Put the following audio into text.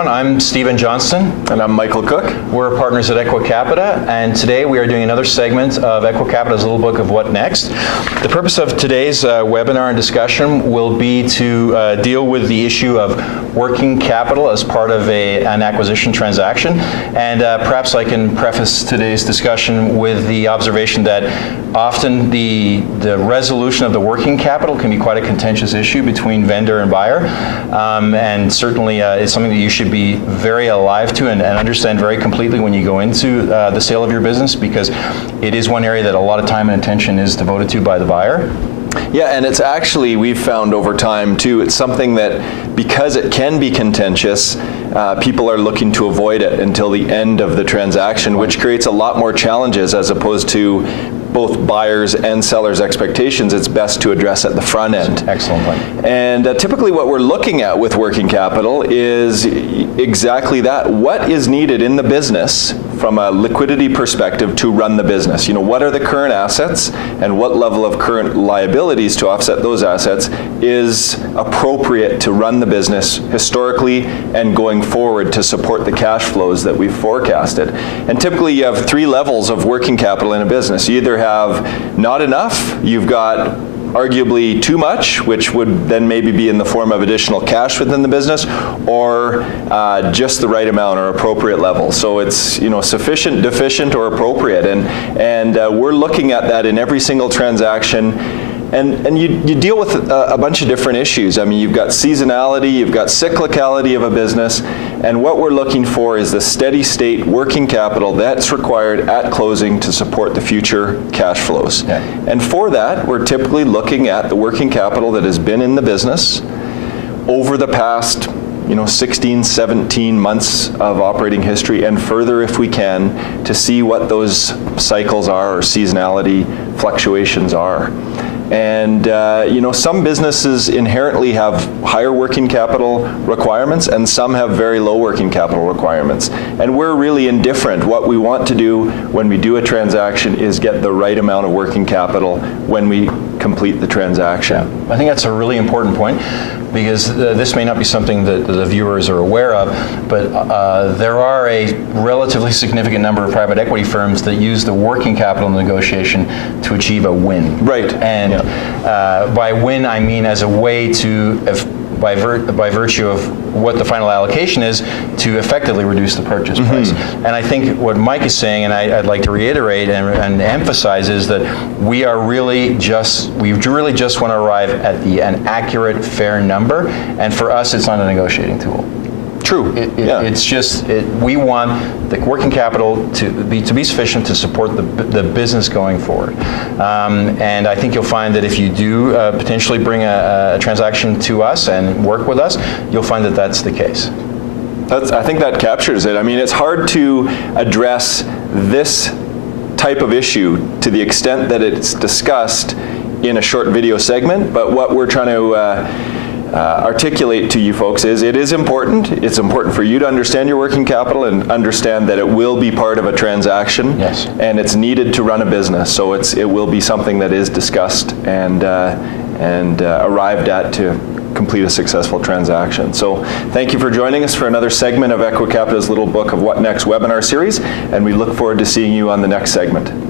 everyone. I'm Stephen Johnston. And I'm Michael Cook. We're partners at Equicapita, and today we are doing another segment of Equicapita's little book of What Next. The purpose of today's webinar and discussion will be to deal with the issue of working capital as part of an acquisition transaction. And perhaps I can preface today's discussion with the observation that often the resolution of the working capital can be quite a contentious issue between vendor and buyer. And certainly it's something that you should be very alive to and understand very completely when you go into the sale of your business, because it is one area that a lot of time and attention is devoted to by the buyer. Yeah, and it's actually, we've found over time too, it's something that because it can be contentious, people are looking to avoid it until the end of the transaction, which creates a lot more challenges as opposed to both buyers and sellers' expectations. It's best to address at the front end. Excellent point. And typically what we're looking at with working capital is exactly that. What is needed in the business from a liquidity perspective to run the business? You know, what are the current assets and what level of current liabilities to offset those assets is appropriate to run the business historically and going forward to support the cash flows that we've forecasted. And typically you have three levels of working capital in a business. You either have not enough, you've got arguably too much, which would then maybe be in the form of additional cash within the business, or just the right amount or appropriate level. So it's, you know, sufficient, deficient, or appropriate, and we're looking at that in every single transaction. And you deal with a bunch of different issues. I mean, you've got seasonality, you've got cyclicality of a business, and what we're looking for is the steady state working capital that's required at closing to support the future cash flows. Yeah. And for that, we're typically looking at the working capital that has been in the business over the past 16, 17 months of operating history and further if we can, to see what those cycles are or seasonality fluctuations are. And some businesses inherently have higher working capital requirements and some have very low working capital requirements. And we're really indifferent. What we want to do when we do a transaction is get the right amount of working capital when we complete the transaction. I think that's a really important point, because this may not be something that the viewers are aware of, but there are a relatively significant number of private equity firms that use the working capital negotiation to achieve a win. Right. And by win, I mean as a way to, by virtue of what the final allocation is, to effectively reduce the purchase price. And I think what Mike is saying, and I'd like to reiterate and emphasize, is that we really just want to arrive at an accurate, fair number, and for us it's not a negotiating tool. True. It's just, we want the working capital to be sufficient to support the business going forward. And I think you'll find that if you do potentially bring a transaction to us and work with us, you'll find that that's the case. I think that captures it. I mean, it's hard to address this type of issue to the extent that it's discussed in a short video segment, but what we're trying to articulate to you folks is it is important. It's important for you to understand your working capital and understand that it will be part of a transaction. Yes. And it's needed to run a business. So it will be something that is discussed and arrived at to complete a successful transaction. So thank you for joining us for another segment of Equicapita's Little Book of What Next webinar series, and we look forward to seeing you on the next segment.